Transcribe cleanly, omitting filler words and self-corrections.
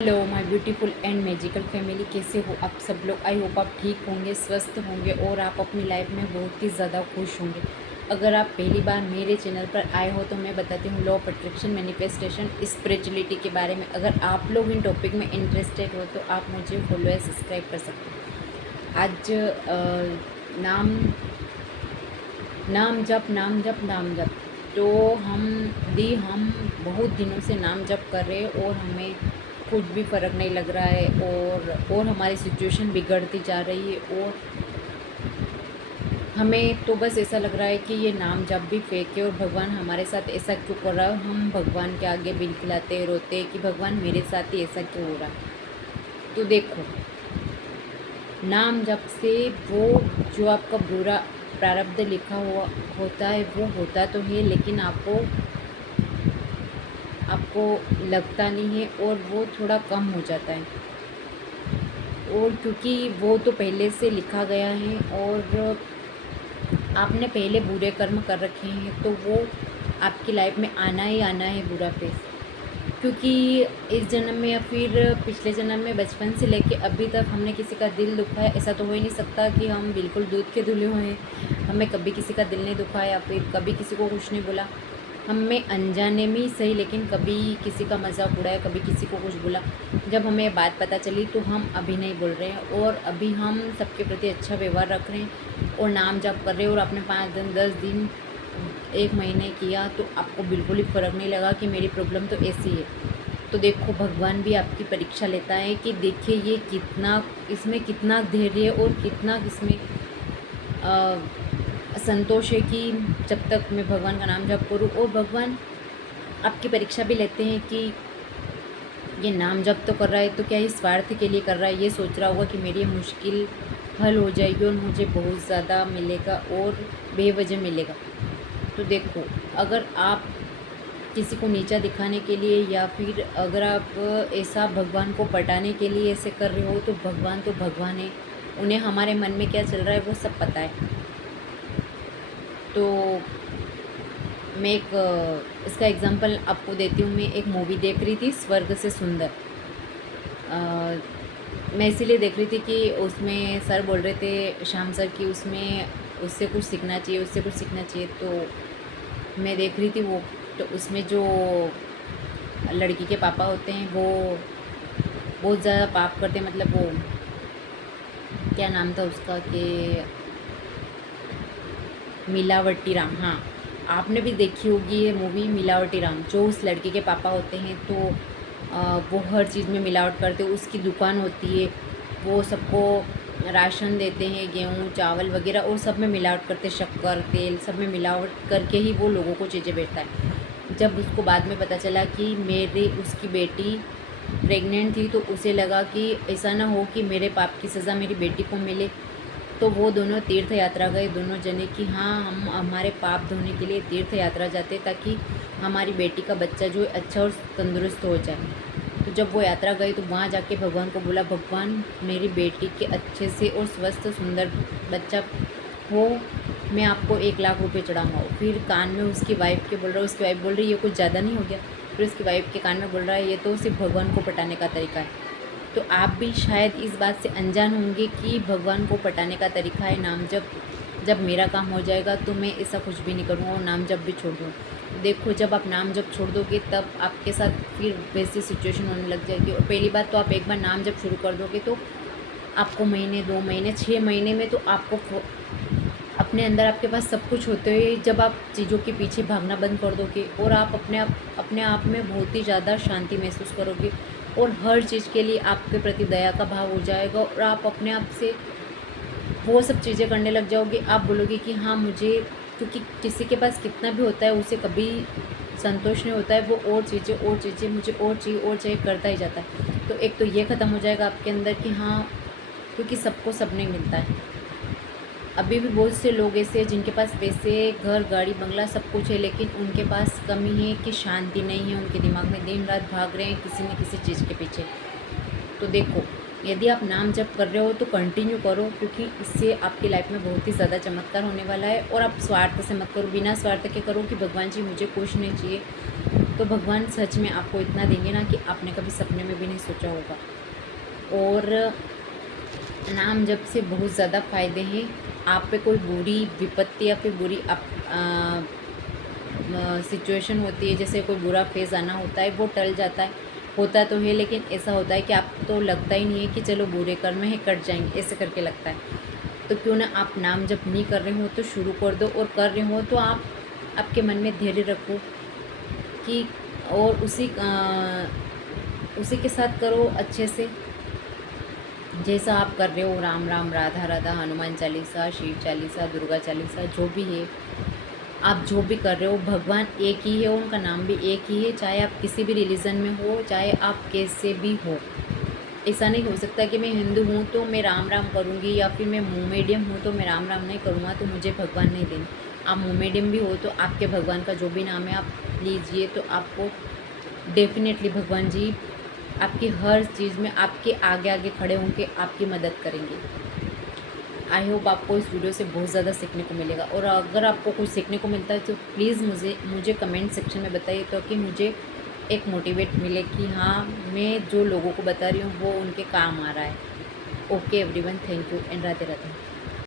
Hello my beautiful and magical family, कैसे हो आप सब लोग। आई होप आप ठीक होंगे, स्वस्थ होंगे और आप अपनी लाइफ में बहुत ही ज़्यादा खुश होंगे। अगर आप पहली बार मेरे चैनल पर आए हो तो मैं बताती हूँ law of attraction, manifestation, spirituality के बारे में। अगर आप लोग इन टॉपिक में इंटरेस्टेड हो तो आप मुझे फॉलो या सब्सक्राइब कर सकते हैं। आज नाम नाम जप नाम जप नाम जप, तो हम बहुत दिनों से नाम जप कर रहे हैं और हमें कुछ भी फ़र्क नहीं लग रहा है और हमारी सिचुएशन बिगड़ती जा रही है। और हमें तो बस ऐसा लग रहा है कि ये नाम जप भी फेक है और भगवान हमारे साथ ऐसा क्यों कर रहा है। हम भगवान के आगे बिलखिलाते रोते कि भगवान मेरे साथ ही ऐसा क्यों हो रहा है। तो देखो, नाम जप से वो जो आपका बुरा प्रारब्ध लिखा हुआ होता है वो होता तो है, लेकिन आपको लगता नहीं है और वो थोड़ा कम हो जाता है। और क्योंकि वो तो पहले से लिखा गया है और आपने पहले बुरे कर्म कर रखे हैं तो वो आपकी लाइफ में आना ही आना है, बुरा फेस। क्योंकि इस जन्म में या फिर पिछले जन्म में बचपन से लेके अभी तक हमने किसी का दिल दुखाया, ऐसा तो हो ही नहीं सकता कि हम बिल्कुल दूध के धुले हुए हैं। हमें कभी किसी का दिल नहीं दुखाया, फिर कभी किसी को कुछ नहीं बोला। हमें अनजाने में ही सही, लेकिन कभी किसी का मजाक उड़ाया, कभी किसी को कुछ बोला। जब हमें ये बात पता चली तो हम अभी नहीं बोल रहे हैं और अभी हम सबके प्रति अच्छा व्यवहार रख रहे हैं और नाम जप कर रहे हैं। और आपने 5 दिन 10 दिन 1 महीने किया तो आपको बिल्कुल ही फ़र्क नहीं लगा कि मेरी प्रॉब्लम तो ऐसी है। तो देखो, भगवान भी आपकी परीक्षा लेता है कि देखिए ये कितना, इसमें कितना धैर्य और कितना इसमें संतोष है कि जब तक मैं भगवान का नाम जप करूँ। और भगवान आपकी परीक्षा भी लेते हैं कि ये नाम जप तो कर रहा है तो क्या ये स्वार्थ के लिए कर रहा है। ये सोच रहा होगा कि मेरी ये मुश्किल हल हो जाएगी और मुझे बहुत ज़्यादा मिलेगा और बेवजह मिलेगा। तो देखो, अगर आप किसी को नीचा दिखाने के लिए या फिर अगर आप ऐसा भगवान को पटाने के लिए ऐसे कर रहे हो तो भगवान है, उन्हें हमारे मन में क्या चल रहा है वो सब पता है। तो मैं एक इसका एग्जांपल आपको देती हूँ। मैं एक मूवी देख रही थी, स्वर्ग से सुंदर। मैं इसीलिए देख रही थी कि उसमें सर बोल रहे थे, श्याम सर, कि उसमें उससे कुछ सीखना चाहिए, उससे कुछ सीखना चाहिए। तो मैं देख रही थी वो। तो उसमें जो लड़की के पापा होते हैं वो बहुत ज़्यादा पाप करते हैं। मतलब वो क्या नाम था उसका, कि मिलावटी राम। हाँ, आपने भी देखी होगी ये मूवी मिलावटी राम। जो उस लड़के के पापा होते हैं तो वो हर चीज़ में मिलावट करते हैं। उसकी दुकान होती है, वो सबको राशन देते हैं, गेहूँ चावल वगैरह, और सब में मिलावट करते हैं, शक्कर तेल सब में मिलावट करके ही वो लोगों को चीज़ें बेचता है। जब उसको बाद में पता चला कि उसकी बेटी प्रेग्नेंट थी तो उसे लगा कि ऐसा ना हो कि मेरे पाप की सज़ा मेरी बेटी को मिले। तो वो दोनों तीर्थ यात्रा गए, दोनों जने, कि हाँ हम हमारे पाप धोने के लिए तीर्थ यात्रा जाते ताकि हमारी बेटी का बच्चा जो है अच्छा और तंदुरुस्त हो जाए। तो जब वो यात्रा गई तो वहाँ जाके भगवान को बोला, भगवान मेरी बेटी के अच्छे से और स्वस्थ सुंदर बच्चा हो, मैं आपको 1 लाख रुपये चढ़ाऊँगा। फिर कान में उसकी वाइफ के बोल रहा है, उसकी वाइफ बोल रही है ये कुछ ज़्यादा नहीं हो गया। फिर उसकी वाइफ के कान में बोल रहा है ये तो सिर्फ भगवान को पटाने का तरीका है। तो आप भी शायद इस बात से अनजान होंगे कि भगवान को पटाने का तरीका है नाम जप। जब मेरा काम हो जाएगा तो मैं ऐसा कुछ भी नहीं करूँगा और नाम जप भी छोड़ दूँ। देखो, जब आप नाम जप छोड़ दोगे तब आपके साथ फिर वैसी सिचुएशन होने लग जाएगी। और पहली बात तो आप एक बार नाम जप शुरू कर दोगे तो आपको महीने 2 महीने 6 महीने में तो आपको अपने अंदर आपके पास सब कुछ होते हुए जब आप चीज़ों के पीछे भागना बंद कर दोगे और आप अपने आप में बहुत ही ज़्यादा शांति महसूस करोगे और हर चीज़ के लिए आपके प्रति दया का भाव हो जाएगा और आप अपने आप से वो सब चीज़ें करने लग जाओगे। आप बोलोगे कि हाँ मुझे, क्योंकि किसी के पास कितना भी होता है उसे कभी संतोष नहीं होता है, वो और चीज़ें मुझे और चाहिए करता ही जाता है। तो एक तो ये ख़त्म हो जाएगा आपके अंदर कि हाँ, क्योंकि सबको सब नहीं मिलता है। अभी भी बहुत से लोग ऐसे हैं जिनके पास पैसे, घर, गाड़ी, बंगला सब कुछ है, लेकिन उनके पास कमी है कि शांति नहीं है। उनके दिमाग में दिन रात भाग रहे हैं किसी न किसी चीज़ के पीछे। तो देखो, यदि आप नाम जप कर रहे हो तो कंटिन्यू करो, क्योंकि इससे आपकी लाइफ में बहुत ही ज़्यादा चमत्कार होने वाला है। और आप स्वार्थ से मत करो, बिना स्वार्थ के करो कि भगवान जी मुझे कुछ नहीं चाहिए। तो भगवान सच में आपको इतना देंगे ना कि आपने कभी सपने में भी नहीं सोचा होगा। और नाम जप से बहुत ज़्यादा फ़ायदे हैं। आप पे कोई बुरी विपत्ति या फिर बुरी सिचुएशन होती है, जैसे कोई बुरा फेज़ आना होता है, वो टल जाता है। होता तो है, लेकिन ऐसा होता है कि आपको तो लगता ही नहीं है कि चलो बुरे कर्म हैं कट जाएंगे, ऐसे करके लगता है। तो क्यों ना आप नाम जप नहीं कर रहे हो तो शुरू कर दो, और कर रहे हो तो आप आपके मन में धैर्य रखो कि और उसी के साथ करो अच्छे से, जैसा आप कर रहे हो। राम राम, राधा राधा, हनुमान चालीसा, शिव चालीसा, दुर्गा चालीसा, जो भी है, आप जो भी कर रहे हो, भगवान एक ही है, उनका नाम भी एक ही है। चाहे आप किसी भी रिलीजन में हो, चाहे आप कैसे भी हो। ऐसा नहीं हो सकता कि मैं हिंदू हूँ तो मैं राम राम करूँगी, या फिर मैं मोमेडियम हूँ तो मैं राम राम नहीं करूँगा तो मुझे भगवान नहीं देंगे। आप मोमेडियम भी हो तो आपके भगवान का जो भी नाम है आप लीजिए, तो आपको डेफिनेटली भगवान जी आपकी हर चीज़ में आपके आगे आगे खड़े होंगे, आपकी मदद करेंगे। आई होप आपको इस वीडियो से बहुत ज़्यादा सीखने को मिलेगा, और अगर आपको कुछ सीखने को मिलता है तो प्लीज़ मुझे कमेंट सेक्शन में बताइए, ताकि मुझे एक मोटिवेट मिले कि हाँ, मैं जो लोगों को बता रही हूँ वो उनके काम आ रहा है। Okay everyone, thank you and Radhe Radhe.